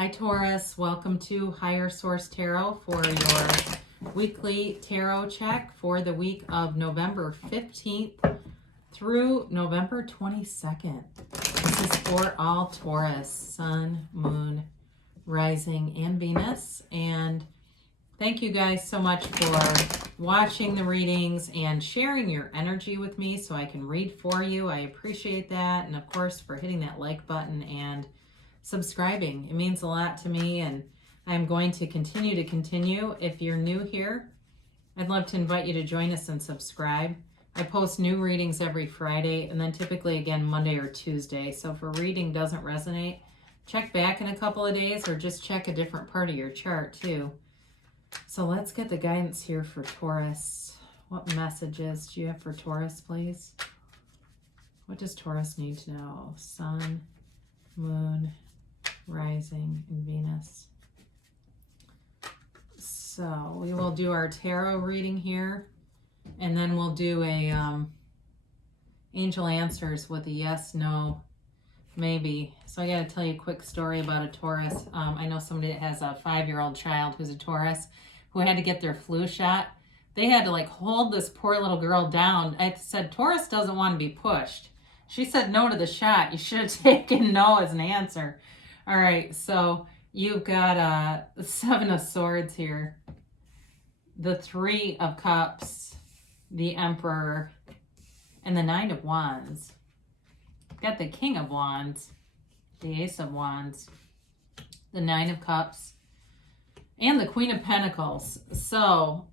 Hi Taurus, welcome to Higher Source Tarot for your weekly tarot check for the week of November 15th through November 22nd. This is for all Taurus, Sun, Moon, Rising, and Venus. And thank you guys so much for watching the readings and sharing your energy with me so I can read for you. I appreciate that. And of course, for hitting that like button and subscribing. It means a lot to me, and I'm going to continue. If you're new here, I'd love to invite you to join us and subscribe. I post new readings every Friday and then typically again Monday or Tuesday. So if a reading doesn't resonate, check back in a couple of days or just check a different part of your chart too. So let's get the guidance here for Taurus. What messages do you have for Taurus, please? What does Taurus need to know? Sun, Moon, Rising, and Venus. So we will do our tarot reading here, and then we'll do a angel answers with a yes, no, maybe. So I got to tell you a quick story about a Taurus. I know somebody that has a 5-year-old child who's a Taurus who had to get their flu shot. They had to like hold this poor little girl down. I said, Taurus doesn't want to be pushed. She said no to the shot. You should have taken no as an answer. All right, so you've got the 7 of Swords here, the 3 of Cups, the Emperor, and the 9 of Wands. Got the King of Wands, the Ace of Wands, the 9 of Cups, and the Queen of Pentacles. So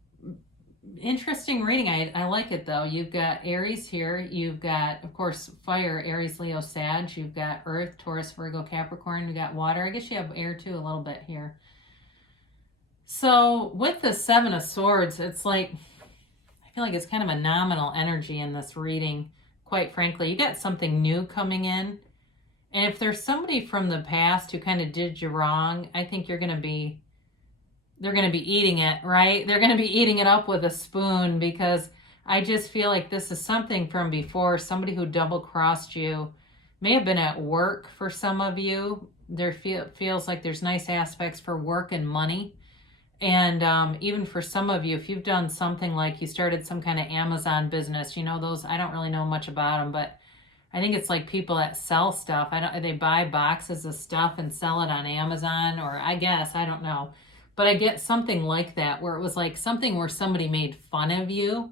interesting reading. I like it though. You've got Aries here. You've got, of course, fire, Aries, Leo, Sag. You've got Earth, Taurus, Virgo, Capricorn. You got water. I guess you have air too a little bit here. So with the 7 of Swords, it's like, I feel like it's kind of a nominal energy in this reading, quite frankly. You got something new coming in. And if there's somebody from the past who kind of did you wrong, I think they're going to be eating it, right? They're going to be eating it up with a spoon, because I just feel like this is something from before. Somebody who double-crossed you may have been at work for some of you. There feels like there's nice aspects for work and money. And even for some of you, if you've done something like you started some kind of Amazon business, you know, those, I don't really know much about them, but I think it's like people that sell stuff. They buy boxes of stuff and sell it on Amazon, or I don't know. But I get something like that, where it was like something where somebody made fun of you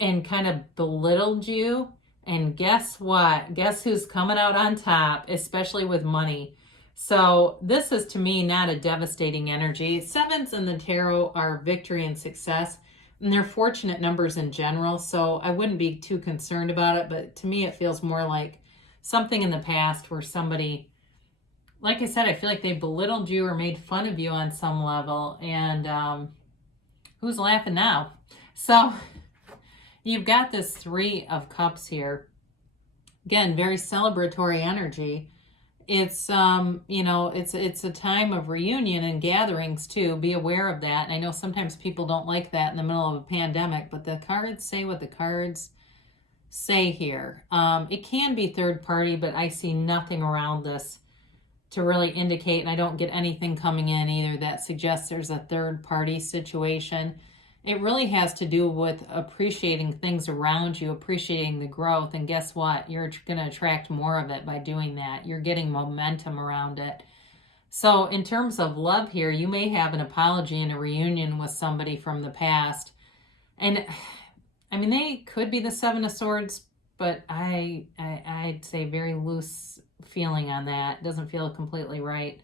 and kind of belittled you. And guess what? Guess who's coming out on top, especially with money? So this is, to me, not a devastating energy. 7s in the tarot are victory and success, and they're fortunate numbers in general. So I wouldn't be too concerned about it. But to me, it feels more like something in the past where somebody, like I said, I feel like they belittled you or made fun of you on some level. And who's laughing now? So you've got this 3 of Cups here. Again, very celebratory energy. It's, it's a time of reunion and gatherings too. Be aware of that. And I know sometimes people don't like that in the middle of a pandemic, but the cards say what the cards say here. It can be third party, but I see nothing around this to really indicate, and I don't get anything coming in either that suggests there's a third party situation. It really has to do with appreciating things around you, appreciating the growth, and guess what? You're going to attract more of it by doing that. You're getting momentum around it. So in terms of love here, you may have an apology and a reunion with somebody from the past. And I mean, they could be the 7 of Swords, but I'd say very loose feeling on that. It doesn't feel completely right.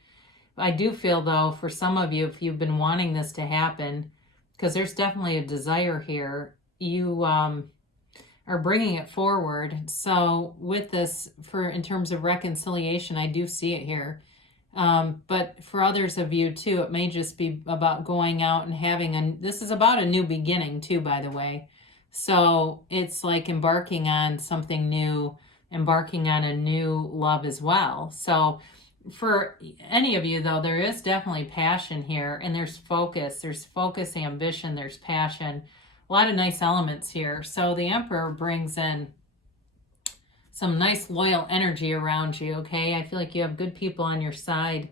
I do feel, though, for some of you, if you've been wanting this to happen, because there's definitely a desire here, you are bringing it forward. So with this, in terms of reconciliation, I do see it here. But for others of you too, it may just be about going out and having this is about a new beginning too, by the way. So it's like embarking on something new, embarking on a new love as well. So for any of you though, there is definitely passion here, and there's focus, ambition, there's passion, a lot of nice elements here. So the Emperor brings in some nice loyal energy around you, okay? I feel like you have good people on your side.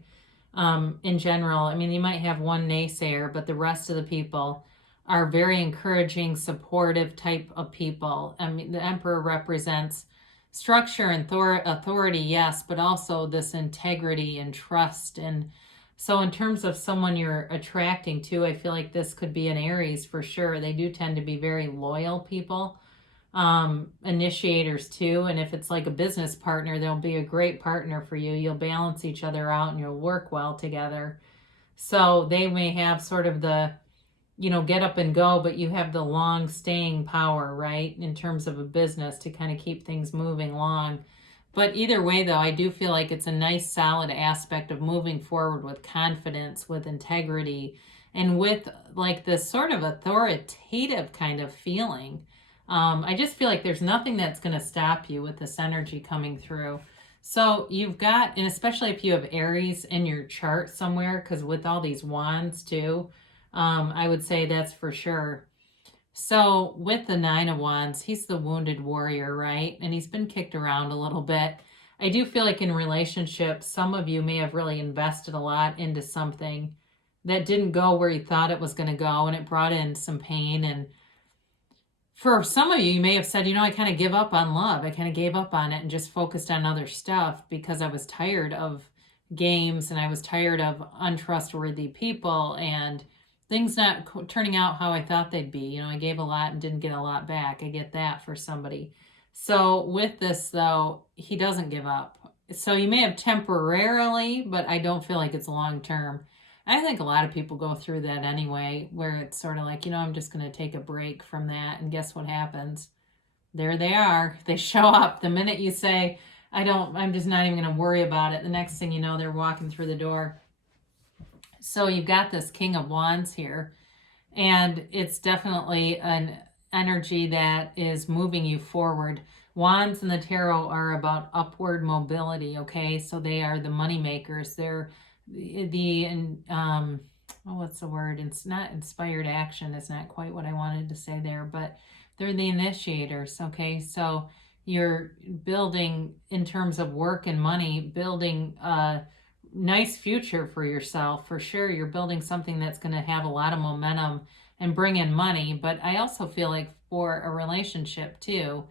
in general. I mean, you might have one naysayer, but the rest of the people are very encouraging, supportive type of people. I mean, the Emperor represents structure and authority, yes, but also this integrity and trust. And so, in terms of someone you're attracting to, I feel like this could be an Aries for sure. They do tend to be very loyal people, initiators too. And if it's like a business partner, they'll be a great partner for you. You'll balance each other out and you'll work well together. So they may have sort of the, get up and go, but you have the long staying power, right? In terms of a business to kind of keep things moving along. But either way, though, I do feel like it's a nice, solid aspect of moving forward with confidence, with integrity, and with like this sort of authoritative kind of feeling. I just feel like there's nothing that's going to stop you with this energy coming through. So you've got, and especially if you have Aries in your chart somewhere, because with all these wands too, I would say that's for sure. So with the Nine of Wands, he's the wounded warrior, right? And he's been kicked around a little bit. I do feel like in relationships, some of you may have really invested a lot into something that didn't go where you thought it was going to go, and it brought in some pain. And for some of you, you may have said, I kind of give up on love. I kind of gave up on it and just focused on other stuff because I was tired of games and I was tired of untrustworthy people and things not turning out how I thought they'd be. I gave a lot and didn't get a lot back. I get that for somebody. So with this, though, he doesn't give up. So you may have temporarily, but I don't feel like it's long term. I think a lot of people go through that anyway, where it's sort of like, I'm just going to take a break from that. And guess what happens? There they are. They show up. The minute you say, I'm just not even going to worry about it. The next thing you know, they're walking through the door. So you've got this King of Wands here, and it's definitely an energy that is moving you forward. Wands in the tarot are about upward mobility, okay? So they are the money makers. They're what's the word? It's not inspired action. It's not quite what I wanted to say there, but they're the initiators, okay? So you're building, in terms of work and money, building nice future for yourself, for sure. You're building something that's going to have a lot of momentum and bring in money. But I also feel like for a relationship too,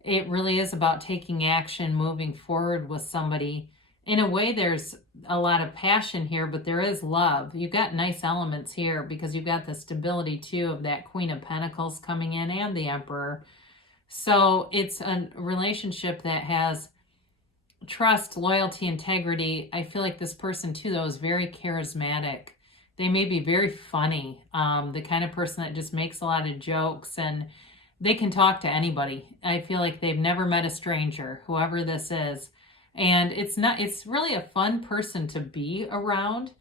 it really is about taking action, moving forward with somebody. In a way, there's a lot of passion here, but there is love. You've got nice elements here because you've got the stability too of that Queen of Pentacles coming in and the Emperor. So it's a relationship that has trust, loyalty, integrity. I feel like this person too, though, is very charismatic. They may be very funny, the kind of person that just makes a lot of jokes, and they can talk to anybody. I feel like they've never met a stranger, whoever this is. And it's really a fun person to be around.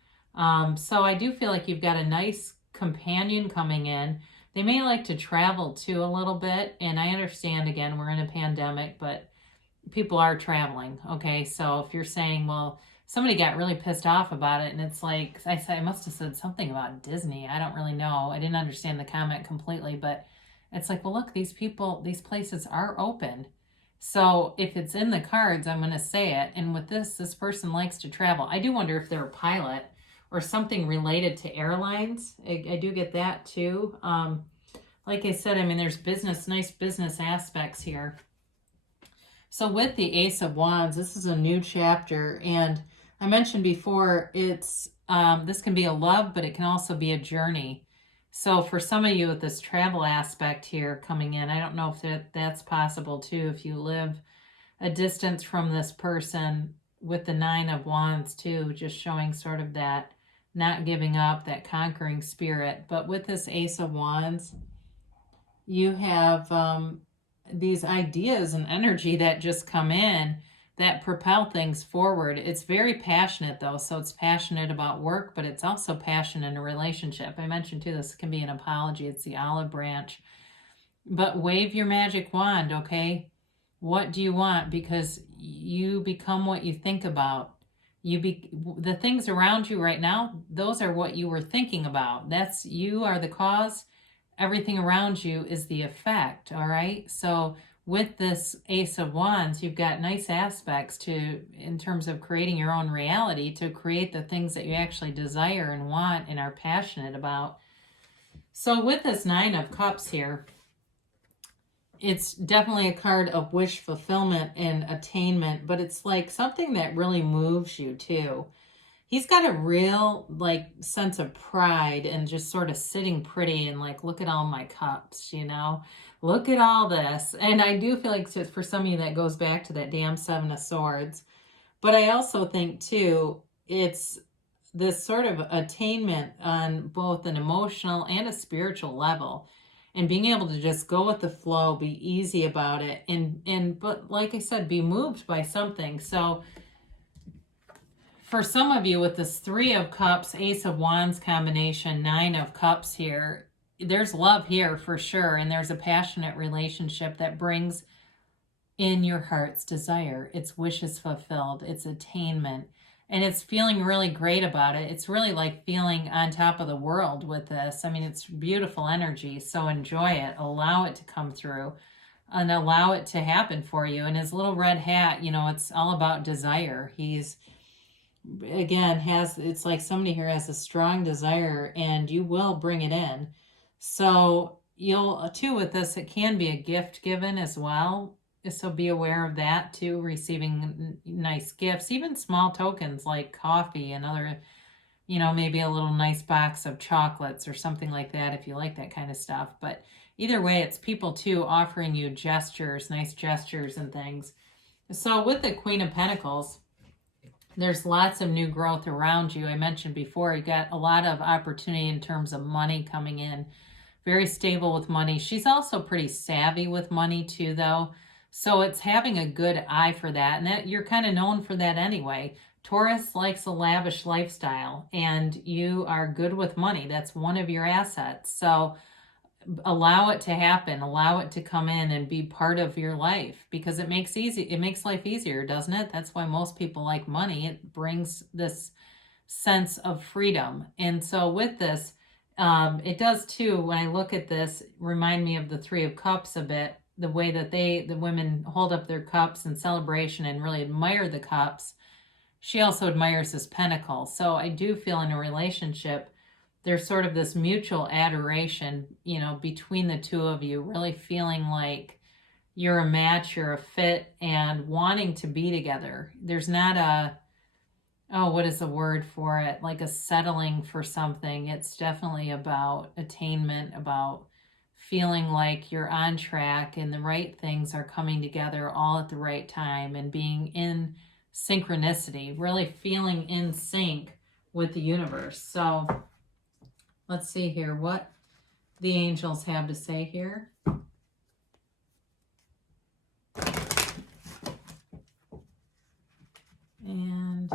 So I do feel like you've got a nice companion coming in. They may like to travel too a little bit. And I understand, again, we're in a pandemic, but people are traveling, okay? So if you're saying, well, somebody got really pissed off about it, and it's like, I must have said something about Disney. I don't really know. I didn't understand the comment completely, but it's like, well, look, these places are open. So if it's in the cards, I'm going to say it. And with this person likes to travel. I do wonder if they're a pilot or something related to airlines. I do get that too. Like I said, I mean, there's nice business aspects here. So with the Ace of Wands, this is a new chapter. And I mentioned before, this can be a love, but it can also be a journey. So for some of you with this travel aspect here coming in, I don't know if that's possible too, if you live a distance from this person, with the Nine of Wands too, just showing sort of that not giving up, that conquering spirit. But with this Ace of Wands, you have these ideas and energy that just come in that propel things forward. It's very passionate though. So it's passionate about work, but it's also passionate in a relationship. I mentioned too, this can be an apology. It's the olive branch. But wave your magic wand, okay? What do you want? Because you become what you think about. The things around you right now, those are what you were thinking about. You are the cause. Everything around you is the effect, all right? So with this Ace of Wands, you've got nice aspects to, in terms of creating your own reality, to create the things that you actually desire and want and are passionate about. So with this Nine of Cups here, it's definitely a card of wish fulfillment and attainment, but it's like something that really moves you too. He's got a real like sense of pride and just sort of sitting pretty and like, look at all my cups, you know, look at all this. And I do feel like for some of you that goes back to that damn Seven of Swords. But I also think too, it's this sort of attainment on both an emotional and a spiritual level, and being able to just go with the flow, be easy about it, but like I said, be moved by something. So for some of you with this Three of Cups, Ace of Wands combination, Nine of Cups here, there's love here for sure. And there's a passionate relationship that brings in your heart's desire. It's wishes fulfilled. It's attainment. And it's feeling really great about it. It's really like feeling on top of the world with this. I mean, it's beautiful energy. So enjoy it. Allow it to come through and allow it to happen for you. And his little red hat, you know, it's all about desire. He's, again, it's like somebody here has a strong desire and you will bring it in. So you'll too with this, it can be a gift given as well. So be aware of that too, receiving nice gifts, even small tokens like coffee and other, you know, maybe a little nice box of chocolates or something like that if you like that kind of stuff. But either way, it's people too offering you gestures, nice gestures and things. So with the Queen of Pentacles, there's lots of new growth around you. I mentioned before, you got a lot of opportunity in terms of money coming in. Very stable with money. She's also pretty savvy with money too, though. So it's having a good eye for that. And that you're kind of known for that anyway. Taurus likes a lavish lifestyle and you are good with money. That's one of your assets. So allow it to happen. Allow it to come in and be part of your life, because it makes life easier, doesn't it? That's why most people like money. It brings this sense of freedom. And so with this, it does too, when I look at this, remind me of the Three of Cups a bit, the way that the women hold up their cups in celebration and really admire the cups. She also admires this pentacle. So I do feel in a relationship, there's sort of this mutual adoration, you know, between the two of you, really feeling like you're a match, you're a fit, and wanting to be together. There's not a, oh, what is the word for it? Like a settling for something. It's definitely about attainment, about feeling like you're on track and the right things are coming together all at the right time and being in synchronicity, really feeling in sync with the universe. So let's see here what the angels have to say here. And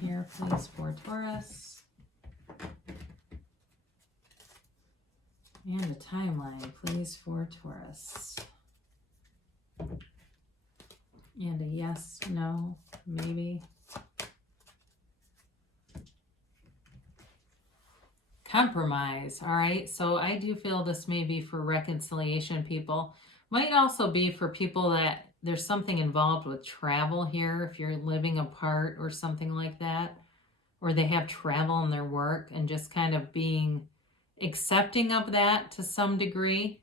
here, please, for Taurus. And a timeline, please, for Taurus. And a yes, no, maybe. Compromise. All right. So I do feel this may be for reconciliation, people. Might also be for people that there's something involved with travel here. If you're living apart or something like that, or they have travel in their work and just kind of being accepting of that to some degree.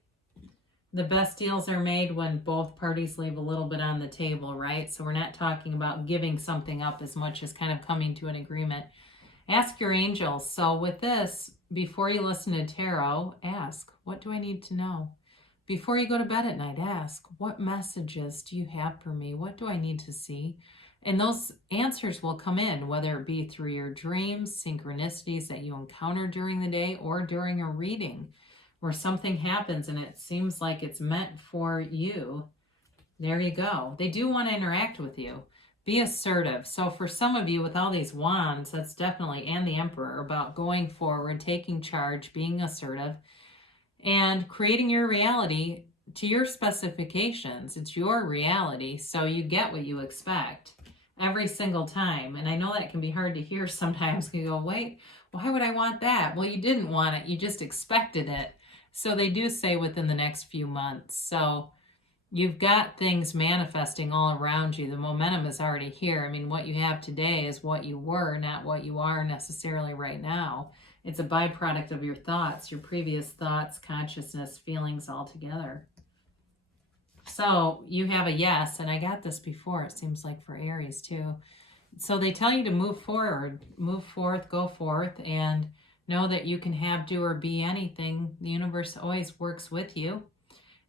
The best deals are made when both parties leave a little bit on the table, right? So we're not talking about giving something up as much as kind of coming to an agreement. Ask your angels. So with this, before you listen to tarot, ask, what do I need to know? Before you go to bed at night, ask, what messages do you have for me? What do I need to see? And those answers will come in, whether it be through your dreams, synchronicities that you encounter during the day, or during a reading where something happens and it seems like it's meant for you. There you go. They do want to interact with you. Be assertive. So for some of you with all these wands, that's definitely, and the Emperor, about going forward, taking charge, being assertive, and creating your reality to your specifications. It's your reality, so you get what you expect every single time. And I know that can be hard to hear sometimes. You go, wait, why would I want that? Well, you didn't want it. You just expected it. So they do say within the next few months. So you've got things manifesting all around you. The momentum is already here. I mean, what you have today is what you were, not what you are necessarily right now. It's a byproduct of your thoughts, your previous thoughts, consciousness, feelings all together. So you have a yes, and I got this before, it seems like for Aries too. So they tell you to move forward, move forth, go forth, and know that you can have, do, or be anything. The universe always works with you.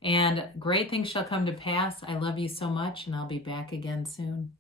And great things shall come to pass. I love you so much, and I'll be back again soon.